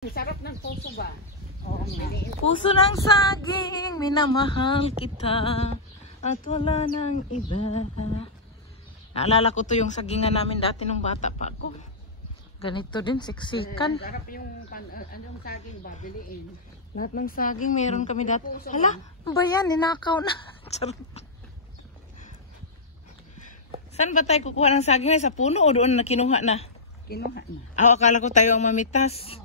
Sarap ng puso ba? Oo nga. Puso ng saging, minamahal kita at wala nang iba. Naalala ko to yung sagingan namin dati nung bata pa ako. Ganito din, siksikan. Sarap yung anong saging ba? Biliin. Lahat ng saging meron kami dati. Hala, ano ba yan? Ninakaw na. Charot. Saan ba tayo kukuha ng saging? Sa puno o doon na kinuha na? Kinuha na. Akala ko tayo ang mamitas.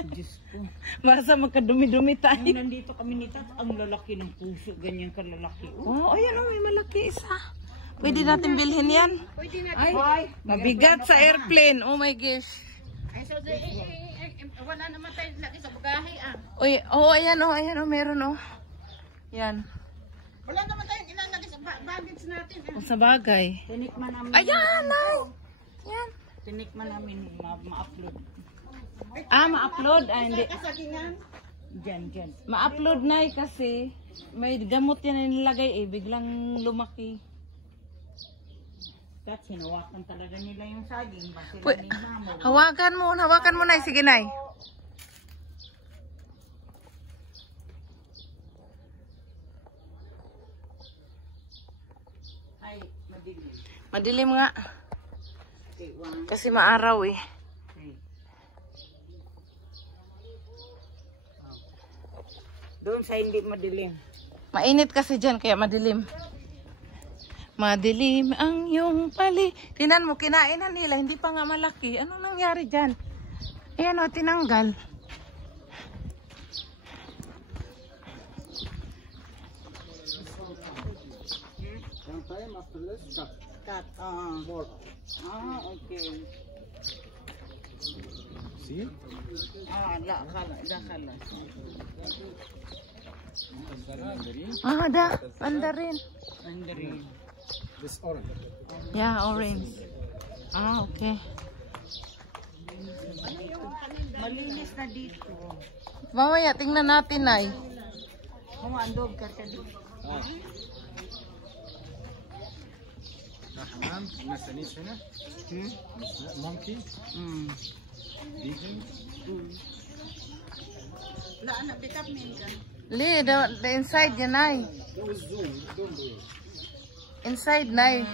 Diyos ko. Basta magkadumi-dumi tayo. Nung nandito kami nito, ang lalaki ng puso. Ganyan kalalaki. Oh, ayan o, may malaki isa. Pwede natin bilhin yan. Pwede natin. Ay, mabigat sa airplane. Oh my gosh. Ay, so, wala naman tayo laki sa bagahe ah. Uy, oh, ayan oh, meron oh. Yan. Wala naman tayong ilalagay sa baggage natin ah. Oh, sa bagay. Tinikman namin. Ayan, ay. Yan. Tinikman namin ma-upload. Ma-upload. Hindi. Kasagingan. Diyan. Ma-upload na kasi may gamot yan na nilagay biglang lumaki. At hinawakan talaga nila yung saging. Hawakan mo na. Sige na. Ay, madilim. Madilim nga. Okay, Kasi maaraw Doon sa hindi madilim. Mainit kasi dyan kaya madilim. Madilim ang iyong pali. Tinan mo, kinainan nila. Hindi pa nga malaki. Anong nangyari dyan? Ayan o, tinanggal. Sometime after this, cut. More. Okay. See? Kala. Mandarin. Mandarin. This orange. Yeah, orange. Okay. Malinis na dito. Mamaya, tingnan natin, Nay. Humandog ka dito. حمام مسانيس هنا monkey vegan La, anak, pick up me ka. Li, the inside yan, Nay. Inside, Nay.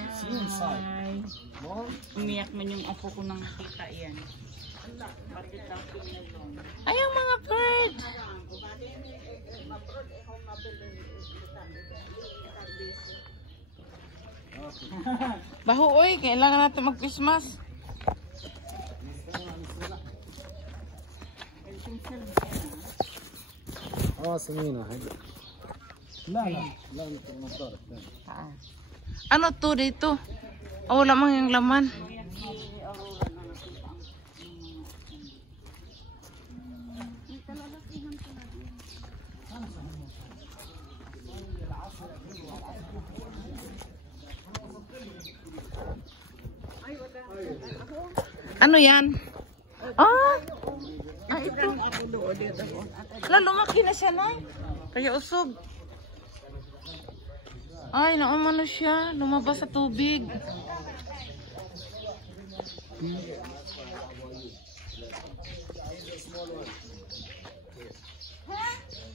Umiyak man yung apo ko nang nakita yan. Bakit lang pinulong? Ay, ang mga bird. Baho, oy. Kailangan natin mag-Christmas. سمينة هذه لا نضارب Ano to dito? Oh, wala mang yung laman. Ano yan? Ito. Lumaki na siya, Nay. Kaya usog. Ay, naumano siya. Lumabas sa tubig.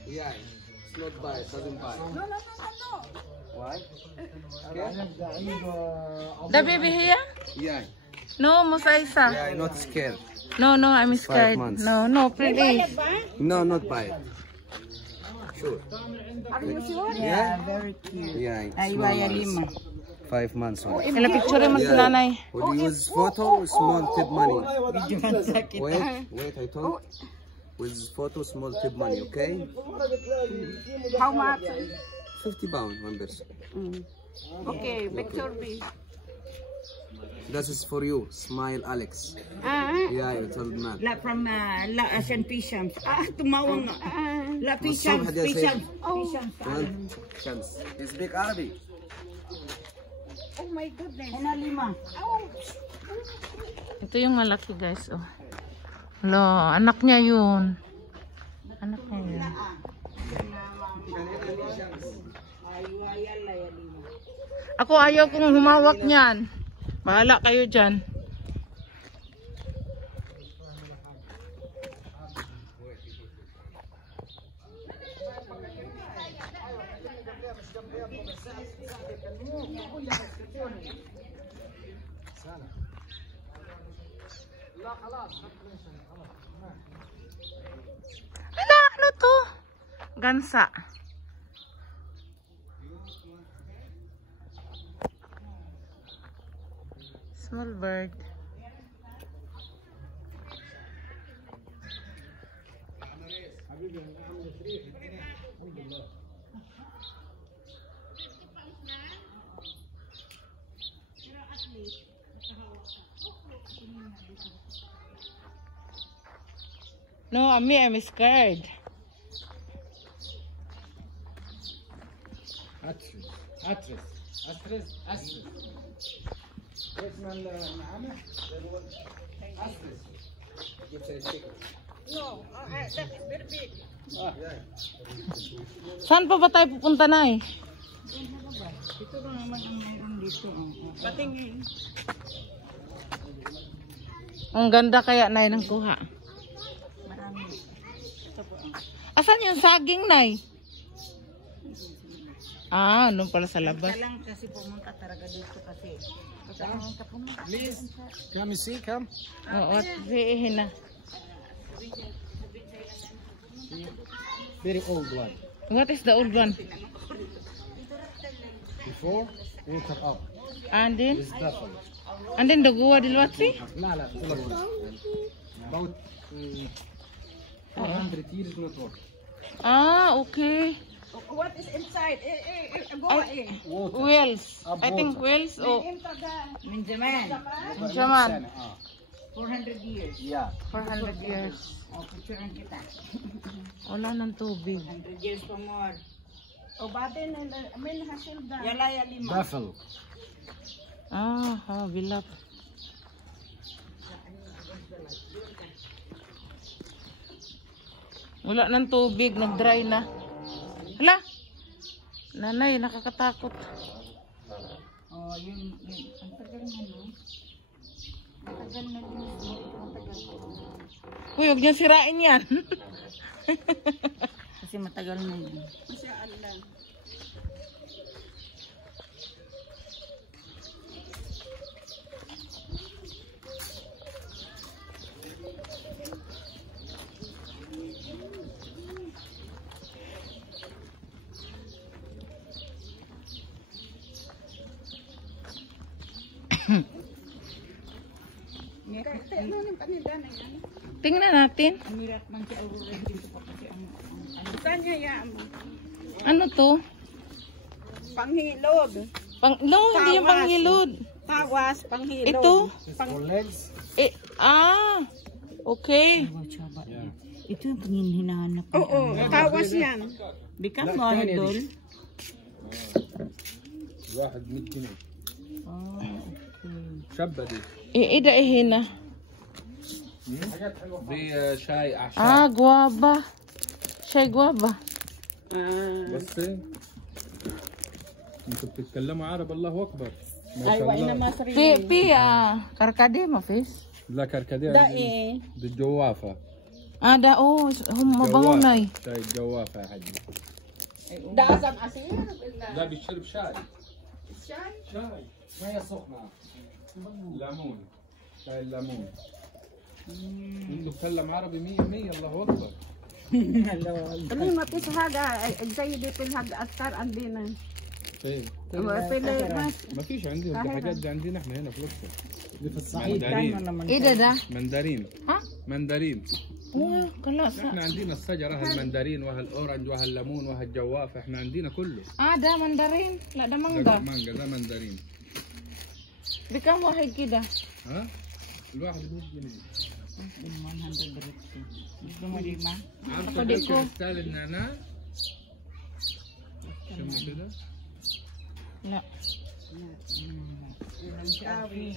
Yeah, it's not bite, doesn't bite. No. Why? The baby here? Yeah. No, Musa Isa. Yeah, I'm not scared. No, I'm scared. 5 months. No, please. No, not bite. Sure. Are you sure? Yeah, very cute. Yeah, Ay, small waya ones. 5. 5 months old. Sila picture mo si nanay. Will you use photo, small tip money? Wait, I told. With photo, small tip money, okay? How much? 50 pound, one person. Okay, picture me. This is for you. Smile, Alex. Yeah, you told man. La from La Asian Pishams. Tumawang. La Pishams. Chance. You speak Arabic? Oh my goodness. Ano 5. Ito yung malaki, guys. Oh. Lo, anak niya yun. Ako ayaw kong humawak niyan. Bahala kayo dyan. Hala, ano to? Gansa. Small bird. No, I'm scared. Saan pa ba tayo pupunta na eh? Ito rin naman ang mayroon dito. Patingin. Ang ganda kaya na ng kuha. Marami. Ito po. Asan yung saging, Nay? Ah, nung pala sa labas. Ito lang kasi pumunta talaga dito kasi. Ito ang kapunta. Please, come see, come. Oo, at sihin na. Very old one. What is the old one? Before, we cut up. And then? This buffalo. And then the guwa dilwatsi? لا لا about 400 years not work. Ah, okay. What is inside? Water. Whales. I think whales o Minjaman. Jaman. 400 years. Yeah. 400 years. O, picturean kita. Wala ng tubig. 100 years pa more. O, batin, amin hasil da. Yalaya lima. Buffalo. Ah, bilap. Wala ng tubig, nag-dry na. Hala! Nanay, nakakatakot. O, yun. Ang tagal na, no? Ang tagal na din. Ang tagal ko. Uy, huwag niyo sirain yan. Kasi matagal na yun. Kasi alam. Tingnan natin. Amirat man si Aurora dito pa kasi ang tanya ya mo. Ano to? Panghilod. No, hindi yung panghilod. Tawas, panghilod. Ito? For legs. Okay. Ito yung panghihinahanap. Oo, tawas yan. Bikang mo, idol. واحد 100 جنيه. شابة دي. Ida ihina. دي شاي أعشاب. Ah, guava. Shay guava. بصي انتوا بتتكلموا عربي الله اكبر ما شاء Aywa, الله. inamasarili. Karkade mafis. لا كركديه Dae. دي الجوافة. Da, mabango na eh. شاي الجوافة يا حجي. Daasang asin. ده بيشرب شاي. شاي مية سخنة. ليمون. شاي الليمون. انتوا بتتكلم عربي 100% الله اكبر. Ano yung mapis haga? Exay di pil haga askar andina. طيب Pili mas. ما فيش عندنا الحاجات دي عندنا احنا هنا في الاقصر. دي في Ay, الصعيد. naman. Ida da. مندرين. Ha? مندرين. Oh, kala sa. احنا عندنا الشجرة هالمندرين وهالاورنج وهالليمون وهالجواف احنا عندنا كله. Da mandarin. La da ده mangga. مانجا ده مندرين. Bikang wahid kida. ها؟ الواحد ب 100 جنيه. 100 direct. Gusto mo lima? عارفة أخدكوا. كيف ستايل النعناع؟ شموا كده. La. Awi.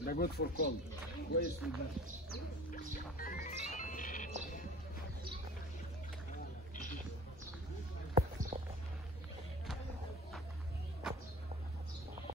ده جود فور كولد. كويس للنفس.